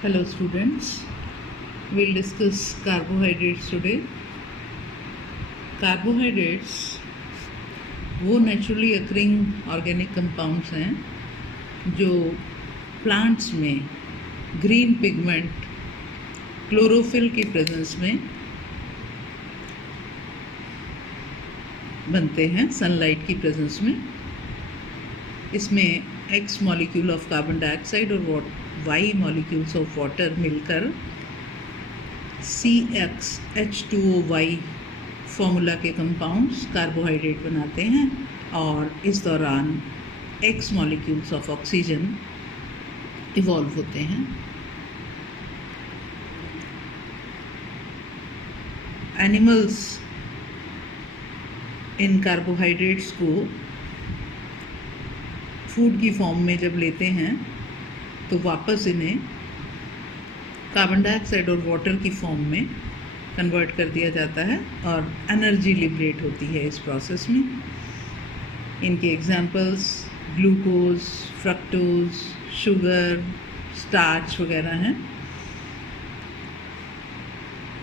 Hello students, we'll discuss carbohydrates today. Carbohydrates वो naturally occurring organic compounds हैं जो plants में ग्रीन पिगमेंट क्लोरोफिल की प्रेजेंस में बनते हैं, सनलाइट की प्रेजेंस में। इसमें X molecule of carbon dioxide और Y मॉलिक्यूल्स ऑफ वाटर मिलकर CxH2OY फॉर्मूला के कंपाउंड्स कार्बोहाइड्रेट बनाते हैं और इस दौरान X molecules of oxygen evolve होते हैं। एनिमल्स इन कार्बोहाइड्रेट्स को फूड की फॉर्म में जब लेते हैं तो वापस इन्हें कार्बन डाइऑक्साइड और वाटर की फॉर्म में कन्वर्ट कर दिया जाता है और एनर्जी लिबरेट होती है इस प्रोसेस में। इनके examples glucose, fructose, sugar, starch वगैरह हैं।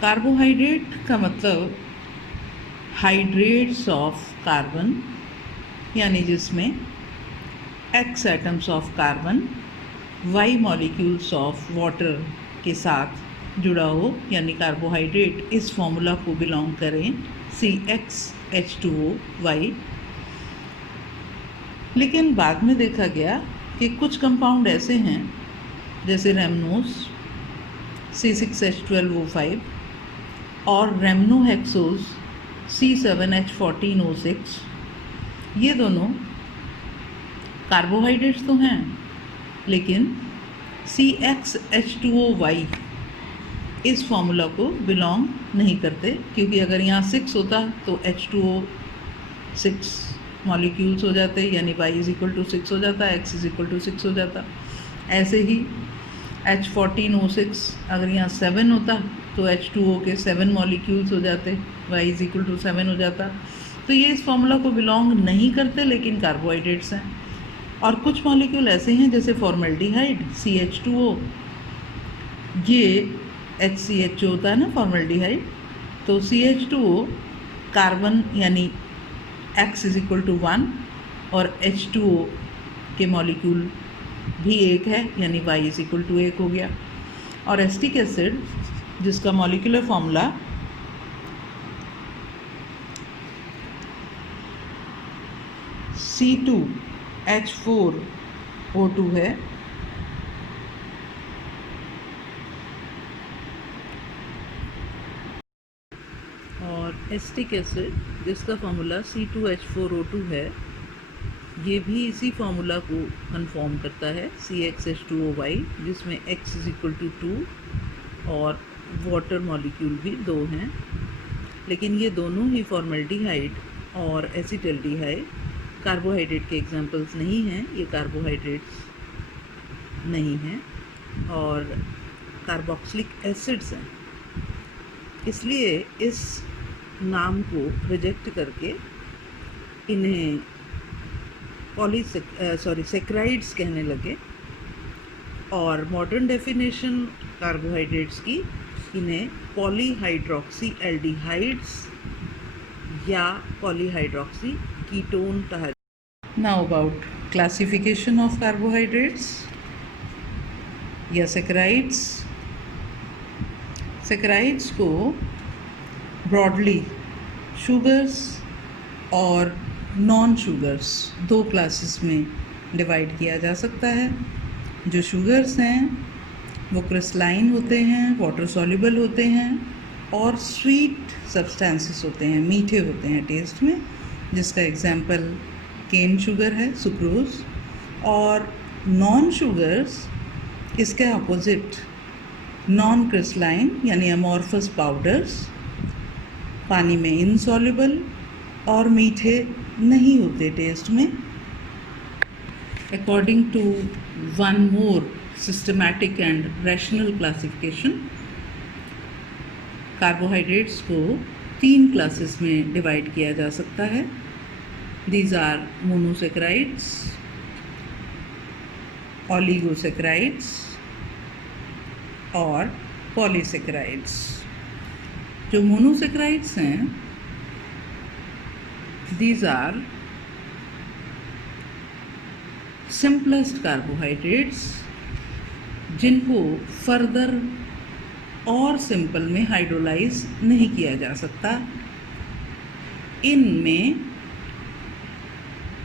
कार्बोहाइड्रेट का मतलब हाइड्रेट्स ऑफ कार्बन, यानी जिसमें X atoms of carbon Y molecules of water के साथ जुड़ा हो, यानी कार्बोहाइड्रेट इस फॉर्मूला को बिलोंग करें CxH2OY। लेकिन बाद में देखा गया कि कुछ कंपाउंड ऐसे हैं जैसे रेमनोज C6H12O5 और रेमनोहेक्सोज C7H14O6, ये दोनों कार्बोहाइड्रेट्स तो हैं लेकिन CxH2OY इस फॉर्मूला को बिलोंग नहीं करते, क्योंकि अगर यहाँ 6 होता तो H2O 6 मॉलिक्यूल्स हो जाते, यानी Y = 6 हो जाता, X = 6 हो जाता। ऐसे ही H14O6 अगर यहाँ 7 होता तो H2O के 7 मॉलिक्यूल्स हो जाते, Y = 7 हो जाता। तो ये इस फॉर्मूला को बिलोंग नहीं करते लेकिन कार्बोहाइड्रेट्स हैं। और कुछ मॉलिक्यूल ऐसे हैं जैसे फॉर्मल्डिहाइड CH2O, ये HCH होता है ना फॉर्मल्डिहाइड, तो CH2O कार्बन यानी X = 1 और H2O के मॉलिक्यूल भी एक है, यानी Y = 1 हो गया। और एसिटिक एसिड जिसका मॉलिक्यूलर फॉर्मूला C2H4O2 है, और एसिटिक एसिड जिसका फॉर्मूला C2H4O2 है, ये भी इसी फॉर्मूला को कन्फर्म करता है CxH2OY, जिसमें X = 2 और वाटर मॉलिक्यूल भी 2 हैं। लेकिन ये दोनों ही फॉर्मल्डिहाइड और एसिटल्डिहाइड कार्बोहाइड्रेट के एग्जाम्पल्स नहीं हैं, ये कार्बोहाइड्रेट्स नहीं हैं और कार्बोक्सिलिक एसिड्स हैं। इसलिए इस नाम को रिजेक्ट करके इन्हें सेक्राइड्स कहने लगे, और मॉडर्न डेफिनेशन कार्बोहाइड्रेट्स की इन्हें पॉलीहाइड्रोक्सी एल्डिहाइड्स या पॉलीहाइड्रोक्सी कीटोन कहा। Now about classification of carbohydrates या सेक्राइड्स। सेक्राइड्स को ब्रॉडली शुगर्स और नॉन शुगर्स 2 क्लासेस में डिवाइड किया जा सकता है। जो शुगर्स हैं वो क्रिस्टलाइन होते हैं, वाटर सॉल्युबल होते हैं और स्वीट सब्सटेंसेस होते हैं, मीठे होते हैं टेस्ट में, जिसका एग्जाम्पल केन शुगर है, सुक्रोज। और नॉन शुगर्स इसके अपोजिट नॉन क्रिस्टलाइन यानी अमॉर्फस पाउडर्स, पानी में इनसॉल्युबल और मीठे नहीं होते टेस्ट में। According to one more systematic and rational classification, carbohydrates को 3 क्लासेस में डिवाइड किया जा सकता है। दीज आर मोनोसेक्राइड्स, ओलिगोसेक्राइड्स और पॉलीसेकेराइड्स। जो मोनोसेकेराइड्स हैं, दीज आर सिंपलेस्ट कार्बोहाइड्रेट्स जिनको फर्दर और सिंपल में हाइड्रोलाइज नहीं किया जा सकता। इनमें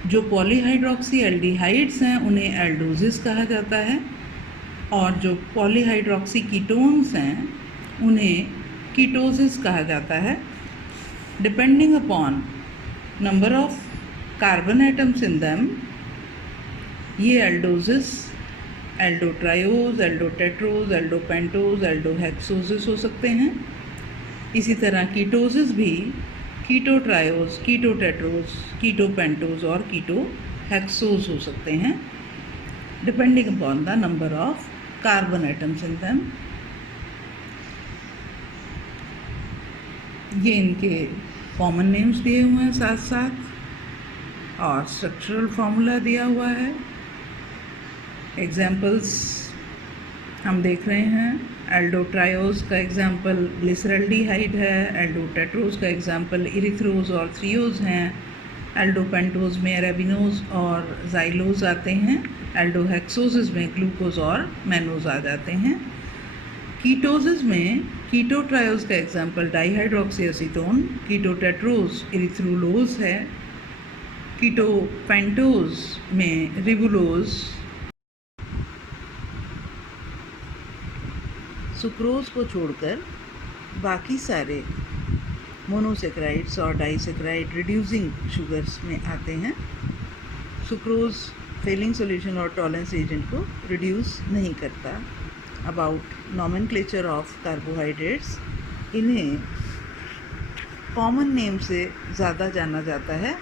जो पॉलीहाइड्रोक्सी एल्डिहाइड्स हैं उन्हें एल्डोजेस कहा जाता है, और जो पॉलीहाइड्रोक्सी कीटोन्स हैं उन्हें कीटोसिस कहा जाता है। Depending upon number of carbon atoms in them, ये एल्डोजेस एल्डोट्रायोज, एल्डोटेट्रोज, एल्डोपेंटोज, एल्डोहेक्सोजेस हो सकते हैं। इसी तरह कीटोसिस भी कीटोट्रायोज, कीटोटेट्रोज, कीटोपेंटोज और कीटोहेक्सोज हो सकते हैं, depending upon the number of carbon atoms in them. ये इनके कॉमन नेम्स दिए हुए हैं साथ साथ, और स्ट्रक्चरल फॉर्मूला दिया हुआ है। एग्जाम्पल्स हम देख रहे हैं। एल्डोट्रायोज का एग्जाम्पल ग्लिसरल्डिहाइड है, एल्डोटेट्रोज का एग्जाम्पल इरिथ्रोज और थ्रियोज हैं, एल्डोपेंटोज में अरेबिनोज और जाइलोज आते हैं, एल्डोहेक्सोसिस में ग्लूकोज और मैनोज आ जाते हैं। कीटोसिस में कीटोट्रायोज का एग्जाम्पल डाइहाइड्रोक्सी एसीटोन, कीटोटेट्रोज इरिथ्रोलोज है, कीटोपेंटोज में रिबुलोज, सुक्रोज को छोड़कर बाकी सारे मोनोसेकेराइड्स और डाइसेकेराइड रिड्यूसिंग शुगर्स में आते हैं। सुक्रोज फेलिंग सॉल्यूशन और टॉलरेंस एजेंट को रिड्यूस नहीं करता। अबाउट नॉमेनक्लेचर ऑफ कार्बोहाइड्रेट्स, इन्हें कॉमन नेम से ज़्यादा जाना जाता है।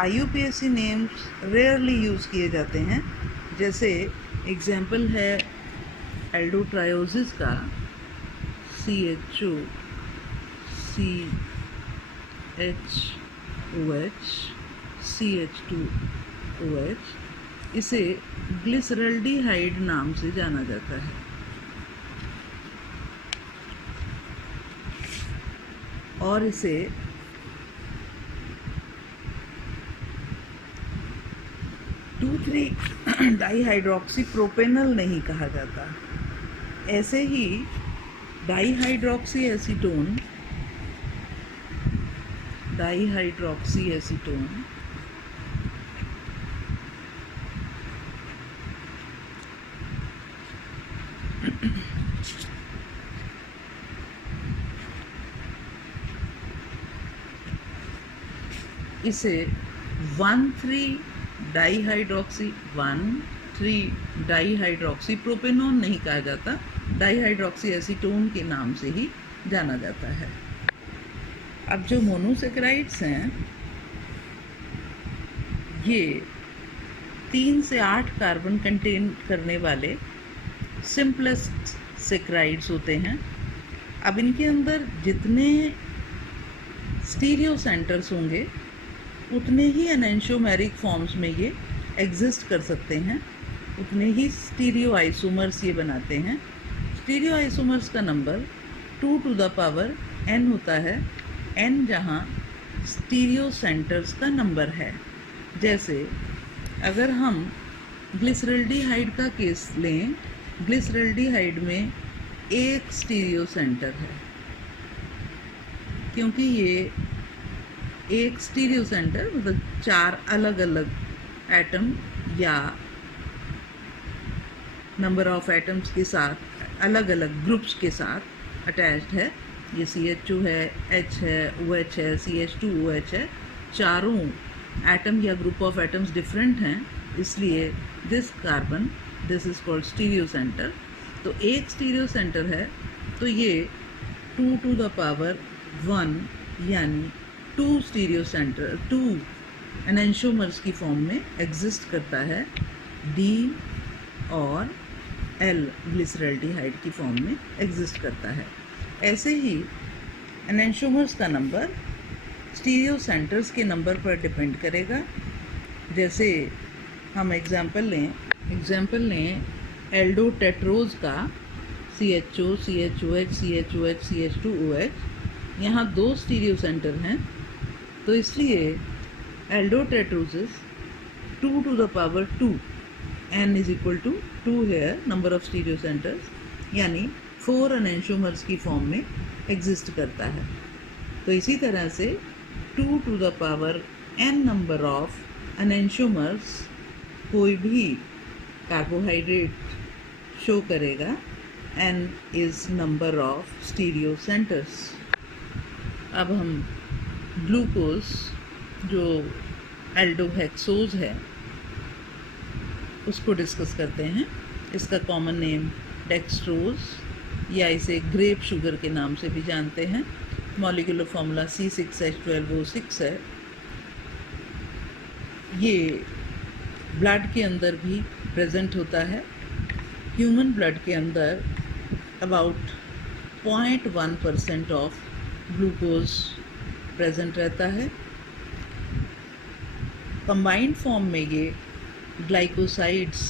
IUPAC नेम्स रेयरली यूज़ किए जाते हैं। जैसे एग्जाम्पल है एल्डोट्रायोसिस का CHO, CHOH, CH2OH, इसे ग्लिसरल्डिहाइड नाम से जाना जाता है। और इसे डाइहाइड्रोक्सी प्रोपेनल नहीं कहा जाता। ऐसे ही डाइहाइड्रोक्सी एसीटोन इसे 1,3-डाइहाइड्रोक्सी प्रोपेनॉन नहीं कहा जाता, डाइहाइड्रोक्सी एसीटोन के नाम से ही जाना जाता है। अब जो मोनोसेकेराइड्स हैं, ये 3 से 8 कार्बन कंटेन करने वाले सिंपलेस्ट सेकेराइड्स होते हैं। अब इनके अंदर जितने स्टीरियो सेंटर्स होंगे उतने ही एनेंशियोमेरिक फॉर्म्स में ये एग्जिस्ट कर सकते हैं, उतने ही स्टीरियो आइसोमर्स ये बनाते हैं। स्टीरियो आइसोमर्स का number 2 to the power n होता है, n जहाँ स्टीरियो सेंटर्स का नंबर है। जैसे अगर हम ग्लिसरल्डिहाइड का केस लें, ग्लिसरल्डिहाइड में एक स्टीरियो सेंटर है, क्योंकि ये एक स्टीरियो सेंटर मतलब 4 अलग अलग एटम या नंबर ऑफ एटम्स के साथ, अलग अलग ग्रुप्स के साथ अटैच्ड है। ये CH2 है, H है, OH है, CH2OH है। चारों एटम या ग्रुप ऑफ एटम्स डिफरेंट हैं, इसलिए this is called stereo centre. तो एक स्टीरियो सेंटर है तो ये 2 to the power 1 यानी 2 स्टीरियो सेंटर, 2 एनेंशियोमर्स की फॉर्म में एग्जिस्ट करता है, D और L ग्लिसरल्डिहाइड की फॉर्म में एग्जिस्ट करता है। ऐसे ही एनेंशियोमर्स का नंबर स्टीरियो सेंटर्स के नंबर पर डिपेंड करेगा। जैसे हम एग्जाम्पल लें एल्डोटेट्रोज का CHO, CHOH, CHOH, CH2OH, यहाँ 2 स्टीरियो सेंटर हैं, तो इसलिए एल्डोटेट्रोसिस 2 to the power 2, n is equal to 2 here, number of stereo centres, यानी 4 एनेंशियोमर्स की फॉर्म में एग्जिस्ट करता है। तो इसी तरह से 2 to the power n number of enantiomers कोई भी कार्बोहाइड्रेट शो करेगा, n is number of stereo centres. अब हम ग्लूकोज जो एल्डोहेक्सोज है उसको डिस्कस करते हैं। इसका कॉमन नेम डेक्सट्रोज या इसे ग्रेप शुगर के नाम से भी जानते हैं। मॉलिक्यूलर फार्मूला C6H12O6 है। ये ब्लड के अंदर भी प्रेजेंट होता है। ह्यूमन ब्लड के अंदर अबाउट 0.1% ऑफ ग्लूकोज प्रेजेंट रहता है। कंबाइंड फॉर्म में ये ग्लाइकोसाइड्स,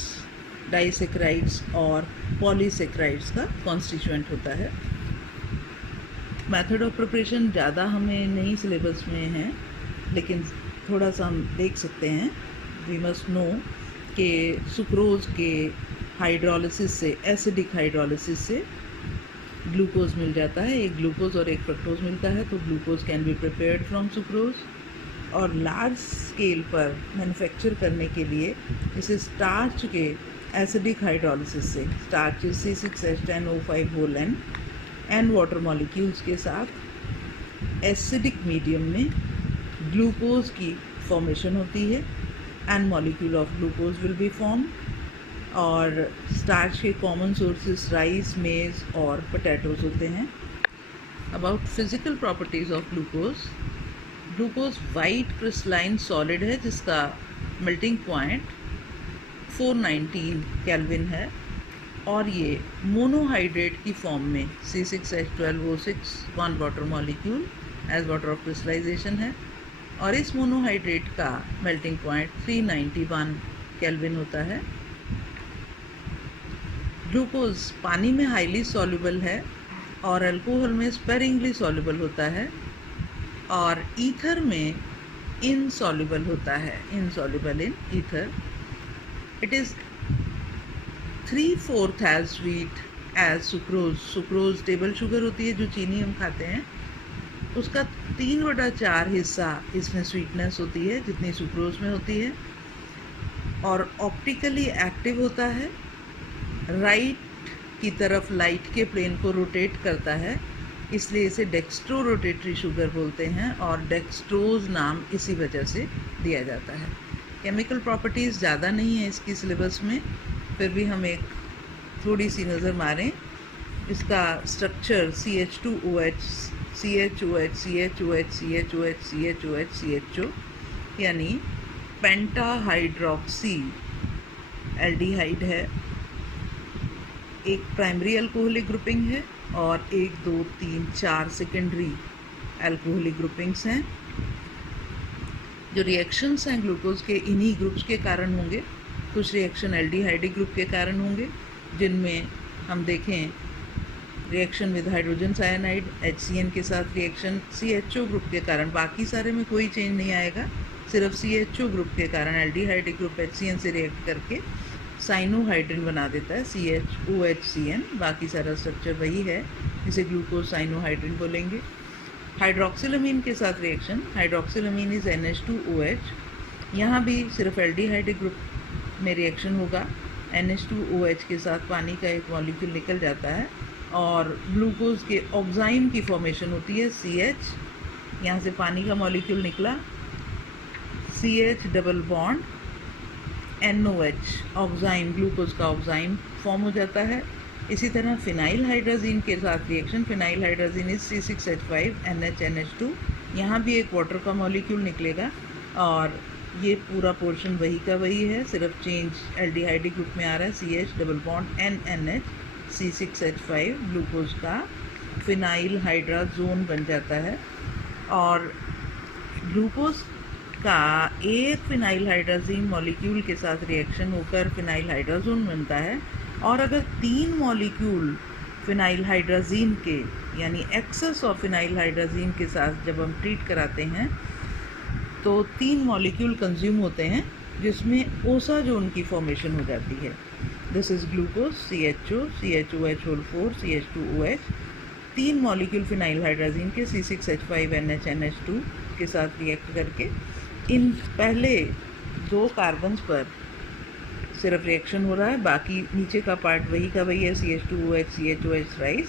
डाइसेक्राइड्स और पॉलीसेक्राइड्स का कॉन्स्टिट्यूएंट होता है। मेथड ऑफ प्रिपरेशन ज़्यादा हमें नहीं सिलेबस में है, लेकिन थोड़ा सा हम देख सकते हैं। वी मस्ट नो कि सुक्रोज के हाइड्रोलिसिस से, एसिडिक हाइड्रोलिसिस से ग्लूकोज मिल जाता है। एक ग्लूकोज और एक फ्रक्टोज मिलता है, तो glucose can be prepared from sucrose. और लार्ज स्केल पर मैन्युफैक्चर करने के लिए इसे स्टार्च के एसिडिक हाइड्रोलिसिस से, starch C6H10O5 whole n water molecules के साथ एसिडिक मीडियम में ग्लूकोज की फॉर्मेशन होती है। N molecule of glucose will be form. और स्टार्च के कॉमन सोर्सेस राइस, मेज और पोटैटोज होते हैं। About physical properties of glucose. Glucose white crystalline solid है जिसका मेल्टिंग पॉइंट 419 केल्विन है, और ये मोनोहाइड्रेट की फॉर्म में C6H12O6 1 water molecule as water of crystallisation है, और इस मोनोहाइड्रेट का मेल्टिंग पॉइंट 391 केल्विन होता है। ग्लूकोज पानी में हाईली सॉल्युबल है और अल्कोहल में स्पेरिंगली सॉल्युबल होता है, और ईथर में इनसॉल्युबल होता है, insoluble in ether. It is 3/4 as sweet as sucrose. Sucrose table sugar होती है जो चीनी हम खाते हैं, उसका 3/4 हिस्सा इसमें स्वीटनेस होती है जितनी सुक्रोज में होती है, और ऑप्टिकली एक्टिव होता है। राइट की तरफ लाइट के प्लेन को रोटेट करता है, इसलिए इसे डेक्स्ट्रो रोटेटरी शुगर बोलते हैं, और डेक्स्ट्रोज नाम इसी वजह से दिया जाता है। केमिकल प्रॉपर्टीज़ ज़्यादा नहीं है इसकी सिलेबस में, फिर भी हम एक थोड़ी सी नज़र मारें। इसका structure CH2OH, CHOH, CHOH, CHOH, CHOH, CHO, यानी पेंटाहाइड्रोक्सी एल्डिहाइड है। एक प्राइमरी अल्कोहलिक ग्रुपिंग है और 1, 2, 3, 4 सेकेंडरी अल्कोहलिक ग्रुपिंग्स हैं। जो रिएक्शंस हैं ग्लूकोज के इन्हीं ग्रुप्स के कारण होंगे। कुछ रिएक्शन एल्डिहाइडिक ग्रुप के कारण होंगे, जिनमें हम देखें reaction with hydrogen cyanide, HCN के साथ रिएक्शन CHO ग्रुप के कारण। बाकी सारे में कोई चेंज नहीं आएगा, सिर्फ CHO ग्रुप के कारण एल्डिहाइडिक ग्रुप HCN से रिएक्ट करके साइनोहाइड्रिन बना देता है CHOHCN। बाकी सारा स्ट्रक्चर वही है, इसे ग्लूकोज साइनोहाइड्रिन बोलेंगे। हाइड्रोक्सिलामीन के साथ रिएक्शन, हाइड्रोक्सिलामीन इज NH2OH। यहाँ भी सिर्फ एल्डिहाइडिक ग्रुप में रिएक्शन होगा, NH2OH के साथ पानी का एक मॉलिक्यूल निकल जाता है और ग्लूकोज के ऑक्साइम की फॉर्मेशन होती है CH। यहाँ से पानी का मॉलिक्यूल निकला, CH double bond NOH, oxime, glucose का ऑक्साइम फॉर्म हो जाता है। इसी तरह फिनाइल हाइड्राजीन के साथ reaction, phenyl hydrazine is C6H5NH2। यहाँ भी एक वाटर का मॉलिक्यूल निकलेगा और ये पूरा पोर्शन वही का वही है, सिर्फ चेंज एल्डिहाइडिक ग्रुप में आ रहा है, CH double bond NNH, C6H5 glucose का फिनाइल हाइड्राजोन बन जाता है। और ग्लूकोज का एक फिनाइल हाइड्राजीन मॉलिक्यूल के साथ रिएक्शन होकर फिनाइल हाइड्राजोन बनता है, और अगर 3 मॉलिक्यूल फिनाइल हाइड्राजीन के यानी एक्सेस ऑफ फिनाइल हाइड्राजीन के साथ जब हम ट्रीट कराते हैं तो 3 मॉलिक्यूल कंज्यूम होते हैं जिसमें ओसाजोन की फॉर्मेशन हो जाती है। This is glucose, CHO, CHOH whole 4, CH2OH। 3 molecule phenyl hydrazine के C6H5NH2 के साथ रिएक्ट करके इन पहले 2 कार्बन्स पर सिर्फ रिएक्शन हो रहा है, बाकी नीचे का पार्ट वही का वही है, CH2OH CHOH rice,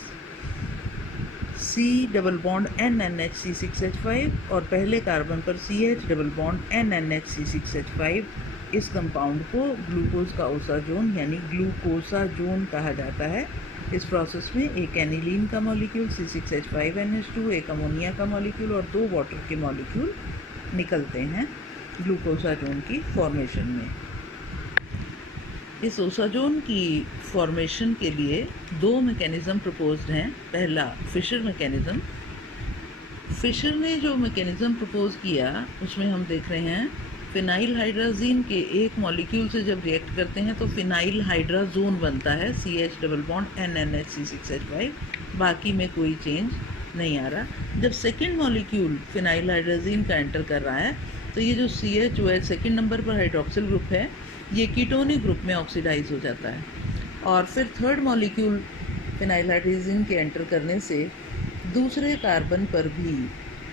C double bond NNH C6H5 और पहले कार्बन पर CH double bond NNH C6H5। इस कंपाउंड को ग्लूकोज का ओसाजोन यानी ग्लूकोसाजोन कहा जाता है। इस प्रोसेस में एक एनिलीन का मॉलिक्यूल C6H5NH2, एक अमोनिया का मॉलिक्यूल और 2 वाटर के मॉलिक्यूल निकलते हैं ग्लूकोसाजोन की फॉर्मेशन में। इस ओसाजोन की फॉर्मेशन के लिए 2 मैकेनिज़्म प्रपोज्ड हैं। पहला फिशर मैकेनिज़्म। फिशर ने जो मैकेनिज़्म प्रपोज किया उसमें हम देख रहे हैं फिनाइल हाइड्राजीन के एक मॉलिक्यूल से जब रिएक्ट करते हैं तो फिनाइल हाइड्राजोन बनता है, CH double bond NNH C6H5। बाकी में कोई चेंज नहीं आ रहा। जब सेकेंड मॉलिक्यूल फिनाइल हाइड्राजीन का एंटर कर रहा है तो ये जो CHOH सेकेंड नंबर पर हाइड्रोक्सिल ग्रुप है ये कीटोनिक ग्रुप में ऑक्सीडाइज हो जाता है और फिर थर्ड मॉलिक्यूल फिनाइल हाइड्राजीन के एंटर करने से दूसरे कार्बन पर भी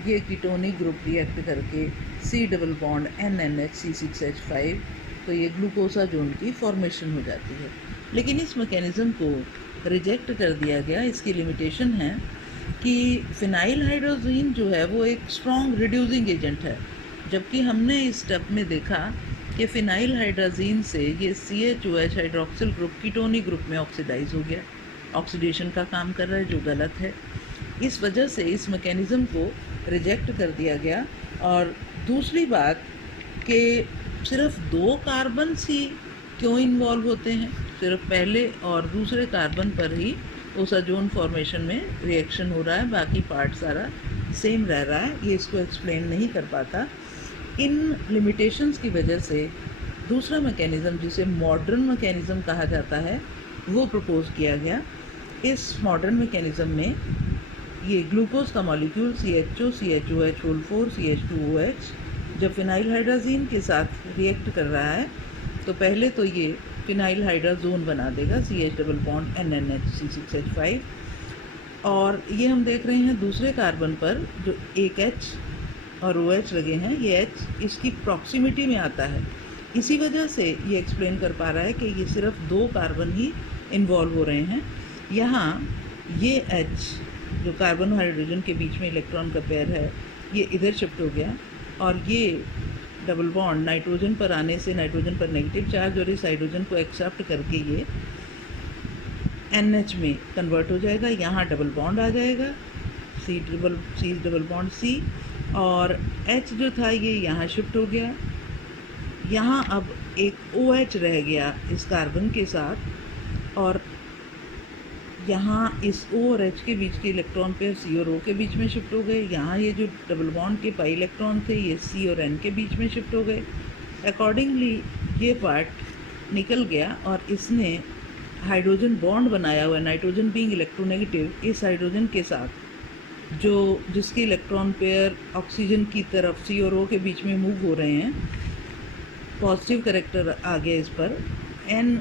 ये कीटोनिक ग्रुप रिएक्ट करके C double bond NNH C6H5 तो ये ग्लूकोसाजोन की फॉर्मेशन हो जाती है। लेकिन इस मैकेनिज़्म को रिजेक्ट कर दिया गया। इसकी लिमिटेशन है कि फिनाइल हाइड्रोजीन जो है वो एक स्ट्रॉन्ग रिड्यूसिंग एजेंट है, जबकि हमने इस स्टेप में देखा कि फिनाइल हाइड्राजीन से ये CHOH hydroxyl group ketonic group में ऑक्सीडाइज हो गया, ऑक्सीडेशन का काम कर रहा है, जो गलत है। इस वजह से इस मैकेनिज़्म को रिजेक्ट कर दिया गया। और दूसरी बात कि सिर्फ 2 कार्बन ही क्यों इन्वॉल्व होते हैं, सिर्फ पहले और दूसरे कार्बन पर ही ओसाजोन फॉर्मेशन में रिएक्शन हो रहा है, बाकी पार्ट सारा सेम रह रहा है, ये इसको एक्सप्लेन नहीं कर पाता। इन लिमिटेशंस की वजह से दूसरा मैकेनिज़्म जिसे मॉडर्न मैकेनिज़्म कहा जाता है वो प्रपोज किया गया। इस मॉडर्न मैकेनिज़्म में ये ग्लूकोज का molecule CHO CHOH whole 4 CH2OH जब फिनाइल हाइड्राजीन के साथ रिएक्ट कर रहा है तो पहले तो ये फिनाइल हाइड्राजोन बना देगा, CH double bond NNH C6H5। और ये हम देख रहे हैं दूसरे कार्बन पर जो एक H और OH लगे हैं, ये H इसकी प्रॉक्सिमिटी में आता है। इसी वजह से ये एक्सप्लेन कर पा रहा है कि ये सिर्फ 2 कार्बन ही इन्वॉल्व हो रहे हैं। यहाँ ये H जो कार्बन और हाइड्रोजन के बीच में इलेक्ट्रॉन का पेयर है ये इधर शिफ्ट हो गया और ये डबल बॉन्ड नाइट्रोजन पर आने से नाइट्रोजन पर नेगेटिव चार्ज और इस हाइड्रोजन को एक्सेप्ट करके ये NH में कन्वर्ट हो जाएगा। यहाँ डबल बॉन्ड आ जाएगा, C डबल बॉन्ड C और H जो था ये यहाँ शिफ्ट हो गया। यहाँ अब एक OH रह गया इस कार्बन के साथ और यहाँ इस O और H के बीच के इलेक्ट्रॉन पेयर C और O के बीच में शिफ्ट हो गए। यहाँ ये जो डबल बॉन्ड के पाई इलेक्ट्रॉन थे ये C और N के बीच में शिफ्ट हो गए। अकॉर्डिंगली ये पार्ट निकल गया और इसने हाइड्रोजन बॉन्ड बनाया हुआ है, नाइट्रोजन बीइंग इलेक्ट्रोनेगेटिव, इस हाइड्रोजन के साथ जो जिसके इलेक्ट्रॉन पेयर ऑक्सीजन की तरफ C और O के बीच में मूव हो रहे हैं, पॉजिटिव करेक्टर आ गया इस पर। N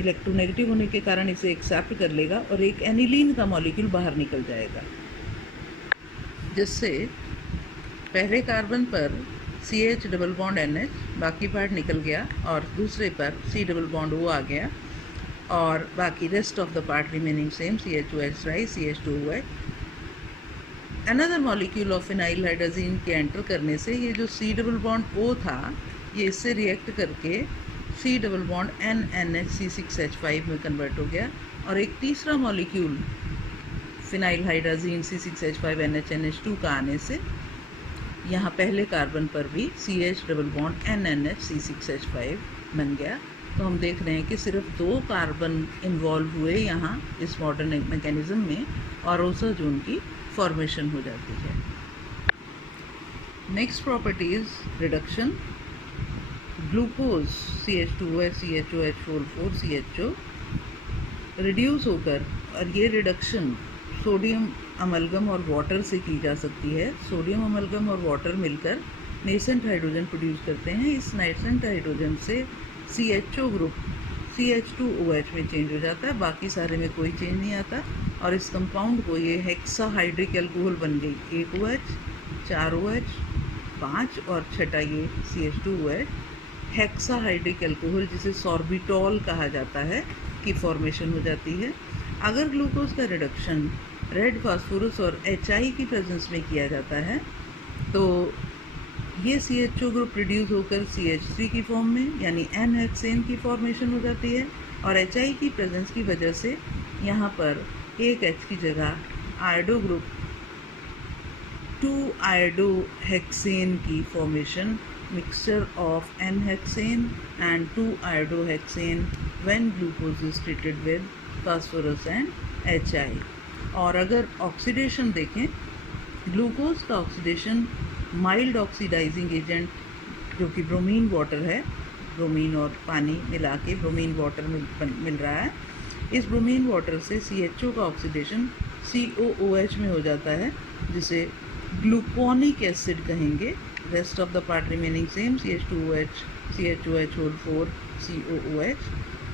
इलेक्ट्रोनेगेटिव होने के कारण इसे एक्सेप्ट कर लेगा और एक एनिलीन का मॉलिक्यूल बाहर निकल जाएगा, जिससे पहले कार्बन पर CH डबल बॉन्ड NH बाकी पार्ट निकल गया और दूसरे पर C डबल बॉन्ड O आ गया और बाकी rest of the part remaining same, CHOH rice CH2OH। Another molecule of phenyl hydrazine के एंटर करने से ये जो C डबल बॉन्ड O था ये इससे रिएक्ट करके C double bond NNH C6H5 में कन्वर्ट हो गया और एक तीसरा मॉलिक्यूल फिनाइल हाइड्राजीन C6H5NH2 का आने से यहाँ पहले कार्बन पर भी CH double bond NNH C6H5 बन गया। तो हम देख रहे हैं कि सिर्फ 2 कार्बन इन्वॉल्व हुए यहाँ इस मॉडर्न मैकेनिज़्म में और ओसाजोन की फॉर्मेशन हो जाती है। Next property is reduction. Glucose CH2OH CHOH whole 4 CHO reduce होकर, और ये रिडक्शन सोडियम अमलगम और वाटर से की जा सकती है। सोडियम अमलगम और वाटर मिलकर नेसेंट हाइड्रोजन प्रोड्यूस करते हैं। इस नेसेंट हाइड्रोजन से CHO ग्रुप CH2OH में चेंज हो जाता है, बाकी सारे में कोई चेंज नहीं आता। और इस कंपाउंड को ये हेक्साहाइड्रिक एल्कोहल बन गई, 1 OH, 4 OH, 5 और छठा ये CH2OH, हेक्साहाइड्रिक एल्कोहल जिसे सॉर्बिटॉल कहा जाता है की फॉर्मेशन हो जाती है। अगर ग्लूकोज का रिडक्शन रेड फास्फोरस और HI की प्रेजेंस में किया जाता है तो ये CHO ग्रुप रिड्यूस होकर CH3 की फॉर्म में यानी N-हेक्सेन की फॉर्मेशन हो जाती है। और HI की प्रेजेंस की वजह से यहाँ पर एक H की जगह आयोडो ग्रुप 2-iodohexane की formation, mixture of N-hexane and 2-iodohexane when glucose is treated with phosphorus and HI। और अगर ऑक्सीडेशन देखें, ग्लूकोज का ऑक्सीडेशन माइल्ड ऑक्सीडाइजिंग एजेंट जो कि ब्रोमीन वाटर है, ब्रोमीन और पानी मिला के ब्रोमीन वाटर मिल रहा है, इस ब्रोमीन वाटर से CHO का ऑक्सीडेशन COOH में हो जाता है जिसे ग्लूकोनिक एसिड कहेंगे। Rest of the part remaining same, CH2OH, CHOH whole 4, COOH।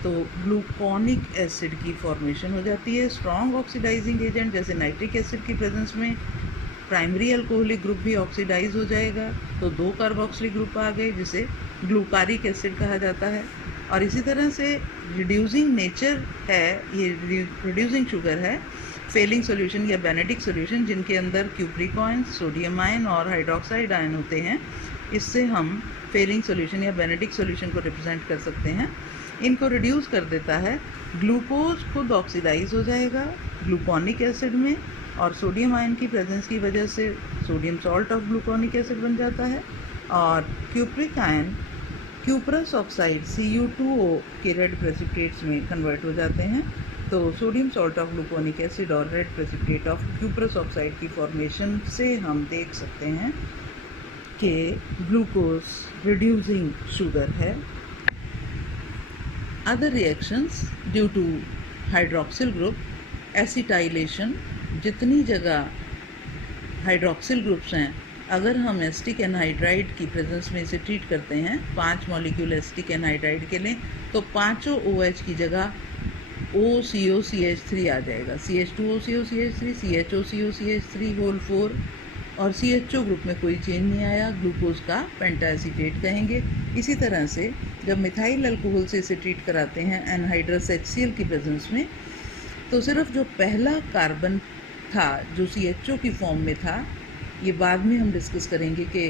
तो ग्लूकोनिक एसिड की फॉर्मेशन हो जाती है। स्ट्रॉन्ग ऑक्सीडाइजिंग एजेंट जैसे नाइट्रिक एसिड की प्रेजेंस में प्राइमरी अल्कोहलिक ग्रुप भी ऑक्सीडाइज हो जाएगा, तो 2 कार्बोक्सिलिक ग्रुप आ गए जिसे ग्लूकारिक एसिड कहा जाता है। और इसी तरह से रिड्यूसिंग नेचर है, ये रिड्यूसिंग शुगर है, फेलिंग सॉल्यूशन या बेनेडिक सॉल्यूशन जिनके अंदर क्यूप्रिक आयन, सोडियम आयन और हाइड्रोक्साइड आयन होते हैं, इससे हम फेलिंग सॉल्यूशन या बेनेडिक सॉल्यूशन को रिप्रेजेंट कर सकते हैं। इनको रिड्यूस कर देता है, ग्लूकोज खुद ऑक्सीडाइज हो जाएगा ग्लूकोनिक एसिड में, और सोडियम आयन की प्रेजेंस की वजह से sodium salt of gluconic acid बन जाता है। और cupric ion cuprous oxide Cu2O के रेड प्रेसिपिटेट्स में कन्वर्ट हो जाते हैं। तो sodium salt of gluconic acid और red precipitate of cuprous oxide की फॉर्मेशन से हम देख सकते हैं कि ग्लूकोज रिड्यूसिंग शुगर है। Other reactions due to hydroxyl group acetylation, जितनी जगह हाइड्रोक्सिल ग्रुप्स हैं, अगर हम एसिटिक एनहाइड्राइड की प्रेजेंस में इसे ट्रीट करते हैं, 5 मॉलिक्यूल एसिटिक एनहाइड्राइड के लें तो पाँचों OH की जगह OCOCH3 आ जाएगा, CH2OCOCH3, CHOCOCH3 होल 4, और CHO ग्रुप में कोई चेंज नहीं आया, ग्लूकोज का पेंटाएसीटेट कहेंगे। इसी तरह से जब मिथाइल अल्कोहल से इसे ट्रीट कराते हैं एनहाइड्रस HCl की प्रेजेंस में, तो सिर्फ जो पहला कार्बन था जो CHO की फॉर्म में था, ये बाद में हम डिस्कस करेंगे कि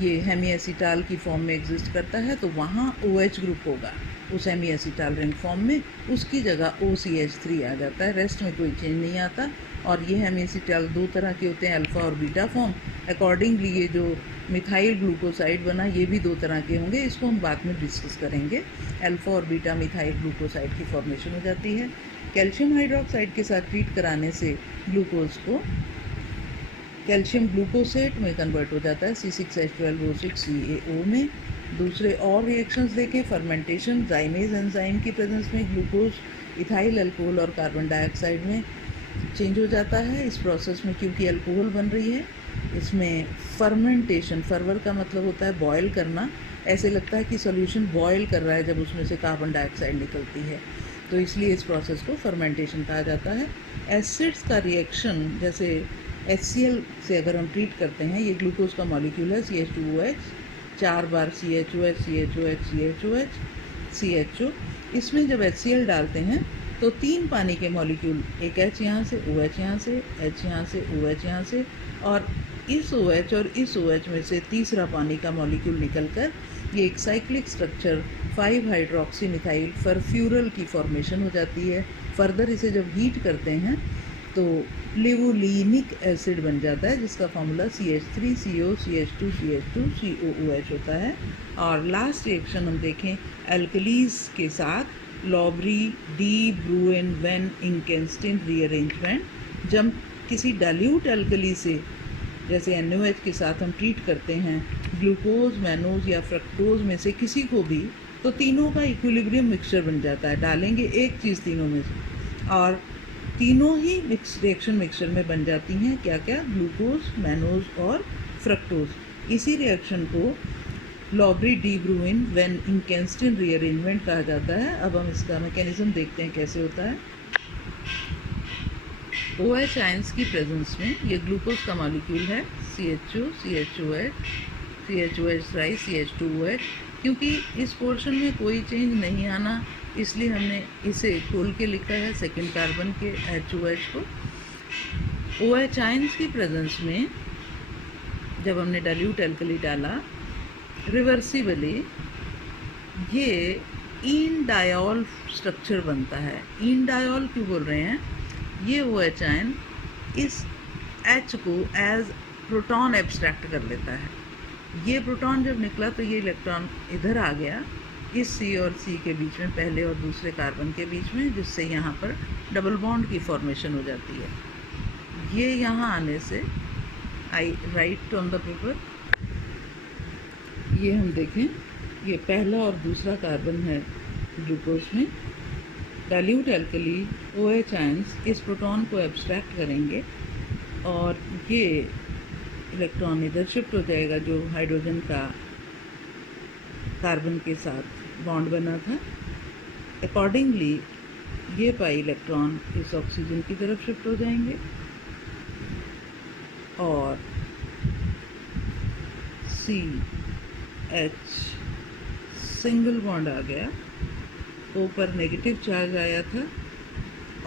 ये हेमीएसिटाल की फॉर्म में एग्जिस्ट करता है, तो वहाँ OH ग्रुप होगा उस हेमीएसिटाल रिंग फॉर्म में, उसकी जगह OCH3 आ जाता है, रेस्ट में कोई चेंज नहीं आता। और ये हेमीएसिटाल 2 तरह के होते हैं, अल्फ़ा और बीटा फॉर्म। अकॉर्डिंगली ये जो मिथाइल ग्लूकोसाइड बना ये भी 2 तरह के होंगे, इसको हम बाद में डिस्कस करेंगे। अल्फ़ा और बीटा मिथाइल ग्लूकोसाइड की फॉर्मेशन हो जाती है। कैल्शियम हाइड्रोक्साइड के साथ ट्रीट कराने से ग्लूकोज को कैल्शियम ग्लूकोसेट में कन्वर्ट हो जाता है, C6H12O6 CaO में। दूसरे और रिएक्शंस देखें, फर्मेंटेशन, जाइमेज एंजाइम की प्रेजेंस में ग्लूकोज इथाइल अल्कोहल और कार्बन डाइऑक्साइड में चेंज हो जाता है। इस प्रोसेस में क्योंकि अल्कोहल बन रही है, इसमें फर्मेंटेशन, फर्वर का मतलब होता है बॉयल करना, ऐसे लगता है कि सॉल्यूशन बॉयल कर रहा है जब उसमें से कार्बन डाइऑक्साइड निकलती है, तो इसलिए इस प्रोसेस को फर्मेंटेशन कहा जाता है। एसिड्स का रिएक्शन जैसे HCl से अगर हम ट्रीट करते हैं, ये ग्लूकोज का मॉलिक्यूल है CH2OH, 4 बार CHOH CHOH CHOH CHO, इसमें जब HCl डालते हैं तो 3 पानी के मॉलिक्यूल, एक H यहाँ से, OH यहाँ से, H यहाँ से, OH यहाँ से, और इस OH और इस OH में से तीसरा पानी का मॉलिक्यूल निकलकर ये एक साइक्लिक स्ट्रक्चर 5 हाइड्रोक्सी मिथाइल फरफ्यूरल की फॉर्मेशन हो जाती है। फर्दर इसे जब हीट करते हैं तो लिवोलिनिक एसिड बन जाता है जिसका formula CH3CO CH2 CH2 COOH होता है। और लास्ट रिएक्शन हम देखें एल्कलीज के साथ, लॉबरी डी ब्रूएन वेन इंकेंस्टिन रीअरेंजमेंट, जब किसी डाल्यूट एल्कली से जैसे NaOH के साथ हम ट्रीट करते हैं ग्लूकोज, मैनोज या फ्रक्टोज में से किसी को भी, तो तीनों का इक्विलिब्रियम मिक्सचर बन जाता है। डालेंगे एक चीज़ तीनों में से, और तीनों ही रिएक्शन मिक्सचर में बन जाती हैं क्या क्या, ग्लूकोज, मैनोज और फ्रक्टोज। इसी रिएक्शन को लॉबरी डी ब्रूइन व्हेन इंकेस्टिन रीअरेंजमेंट कहा जाता है। अब हम इसका मैकेनिज्म देखते हैं कैसे होता है। OH आयंस की प्रेजेंस में ये ग्लूकोज का मॉलिक्यूल है, CHO, CHOH, CHOH rice, CH2OH। क्योंकि इस पोर्शन में कोई चेंज नहीं आना, इसलिए हमने इसे खोल के लिखा है सेकेंड कार्बन के HOH को। OH आयंस की प्रेजेंस में जब हमने डाइल्यूट एल्कली डाला, रिवर्सिबली ये इन डायोल स्ट्रक्चर बनता है। इन डायोल क्यों बोल रहे हैं? ये OH आयन इस H को एज प्रोटॉन एब्स्ट्रैक्ट कर लेता है। ये प्रोटॉन जब निकला तो ये इलेक्ट्रॉन इधर आ गया इस C और C के बीच में, पहले और दूसरे कार्बन के बीच में, जिससे यहाँ पर डबल बॉन्ड की फॉर्मेशन हो जाती है। ये यहाँ आने से आई राइट ऑन द पेपर, ये हम देखें, ये पहला और दूसरा कार्बन है ग्लूकोज में। डाइल्यूट एल्कली OH आयंस इस प्रोटॉन को एब्स्ट्रैक्ट करेंगे और ये इलेक्ट्रॉन इधर शिफ्ट हो जाएगा जो हाइड्रोजन का कार्बन के साथ बॉन्ड बना था। अकॉर्डिंगली ये पाई इलेक्ट्रॉन इस ऑक्सीजन की तरफ शिफ्ट हो जाएंगे और CH सिंगल बॉन्ड आ गया, O पर नेगेटिव चार्ज आया था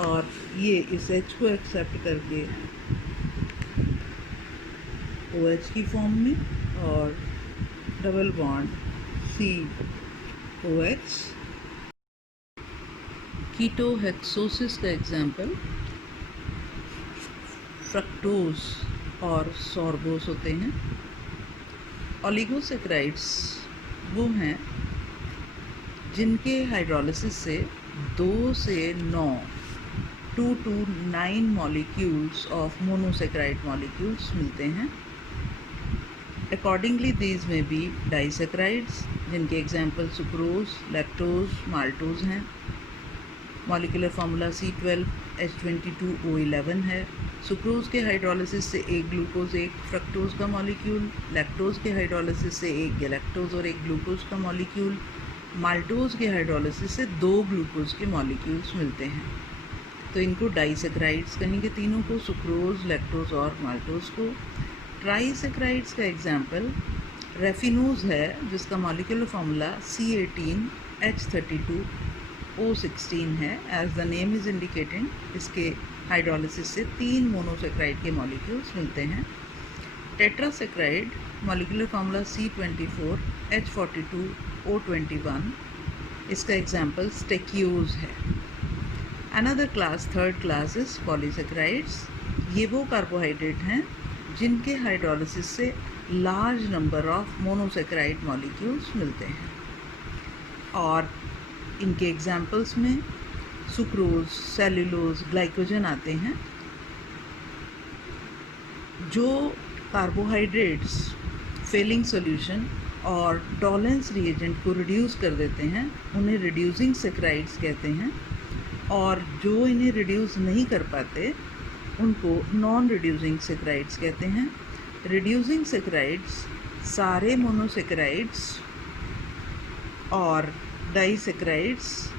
और ये इस H को एक्सेप्ट करके OH की फॉर्म में, और डबल बॉन्ड COH। कीटोहेक्सोसिस का एग्जाम्पल फ्रक्टोज और सॉर्बोस होते हैं। ओलिगोसैकेराइड्स वो हैं जिनके हाइड्रोलिसिस से 2 से 9 2 to 9 molecules of monosaccharide molecules मिलते हैं। अकॉर्डिंगली दीज में बी डाइसैकेराइड्स, जिनके एग्जाम्पल सुक्रोज, लैक्टोज, माल्टोज हैं। मॉलिक्यूलर फार्मूला C12H22O11 है। सुक्रोज के हाइड्रोलिसिस से एक ग्लूकोज एक फ्रक्टोज का मॉलिक्यूल, लैक्टोज के हाइड्रोलिसिस से एक गैलेक्टोज और एक ग्लूकोज का मॉलिक्यूल, माल्टोज के हाइड्रोलिसिस से 2 ग्लूकोज के मॉलिक्यूल्स मिलते हैं। तो इनको डाइसैकेराइड्स कहेंगे तीनों को, सुक्रोज, लैक्टोज और माल्टोज को। ट्राइसैकेराइड्स का एग्जाम्पल रेफिनोज है, जिसका मॉलिक्यूलर फार्मूला C18H32O16 है। As the name is indicating, इसके हाइड्रोलिसिस से 3 मोनोसैकेराइड के मॉलिक्यूल्स मिलते हैं। टेट्रासैकेराइड मॉलिक्यूलर फार्मूला C24H42O21, इसका एग्जाम्पल स्टेक्योज है। Another class, third class is polysaccharides. ये वो कार्बोहाइड्रेट हैं जिनके हाइड्रोलिसिस से large number of monosaccharide molecules मिलते हैं, और इनके एग्जाम्पल्स में सुक्रोज, सेल्यूलोज, ग्लाइकोजन आते हैं। जो कार्बोहाइड्रेट्स फेलिंग सॉल्यूशन और टॉलेंस रिएजेंट को रिड्यूस कर देते हैं, उन्हें रिड्यूसिंग सैकेराइड्स कहते हैं, और जो इन्हें रिड्यूस नहीं कर पाते उनको नॉन रिड्यूसिंग सैकेराइड्स कहते हैं। रिड्यूसिंग सैकेराइड्स सारे मोनोसैकेराइड्स और disaccharides.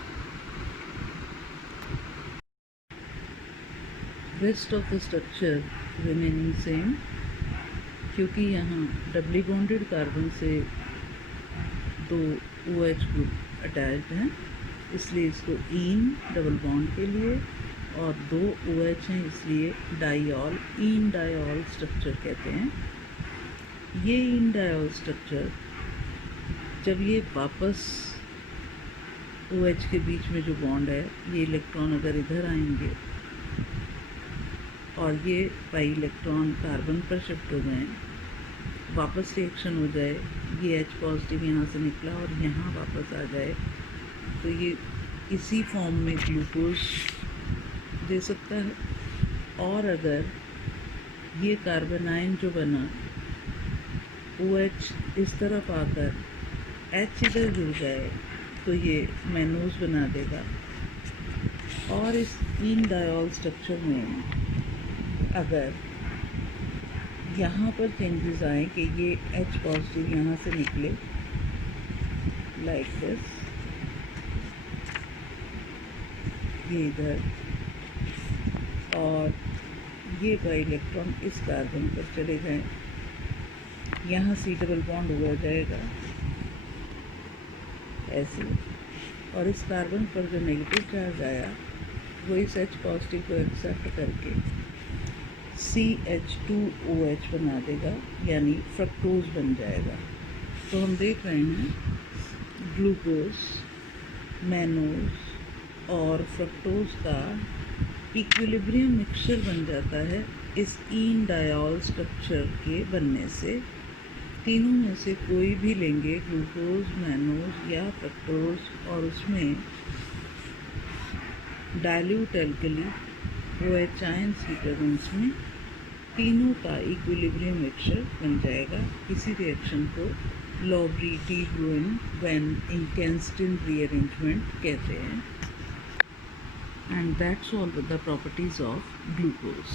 Rest of the structure remaining same, क्योंकि यहाँ डबली बॉन्डेड कार्बन से 2 OH ग्रुप अटैच्ड हैं, इसलिए इसको इन डबल बॉन्ड के लिए, और 2 OH हैं इसलिए डाइऑल, इन डाइऑल स्ट्रक्चर कहते हैं। ये इन डाइऑल स्ट्रक्चर जब ये वापस OH के बीच में जो बॉन्ड है, ये इलेक्ट्रॉन अगर इधर आएंगे और ये पाई इलेक्ट्रॉन कार्बन पर शिफ्ट हो जाएं, वापस रिएक्शन हो जाए, ये H पॉजिटिव यहाँ से निकला और यहाँ वापस आ जाए, तो ये इसी फॉर्म में ग्लूकोज दे सकता है। और अगर ये कार्बन आयन जो बना OH इस तरफ आकर H इधर जुड़ जाए तो ये मैनोज बना देगा, और इस इन डायोल स्ट्रक्चर में अगर यहाँ पर चेंजेस आए कि ये H पॉजिटिव यहाँ से निकले लाइक दिस, ये इधर, और ये बाई इलेक्ट्रॉन इस कार्बन पर चले गए, यहाँ C डबल बॉन्ड हो जाएगा ऐसे, और इस कार्बन पर जो नेगेटिव चार्ज आया वो इस H पॉजिटिव को एक्सेप्ट करके CH2OH बना देगा, यानी फ्रक्टोज बन जाएगा। तो हम देख रहे हैं ग्लूकोज, मैनोज और फ्रक्टोज का इक्विलिब्रियम मिक्सचर बन जाता है इस ईन डायोल स्ट्रक्चर के बनने से। तीनों में से कोई भी लेंगे, ग्लूकोज, मैनोज या फ्रक्टोज, और उसमें डाइल्यूट एल्कली OH आयंस की प्रेजेंस में तीनों का इक्विलिब्रियम मिक्सचर बन जाएगा। इसी रिएक्शन को Lowry-T-Gruen-Van-Inkensten रीअरेंजमेंट कहते हैं। And that's all with the properties of glucose.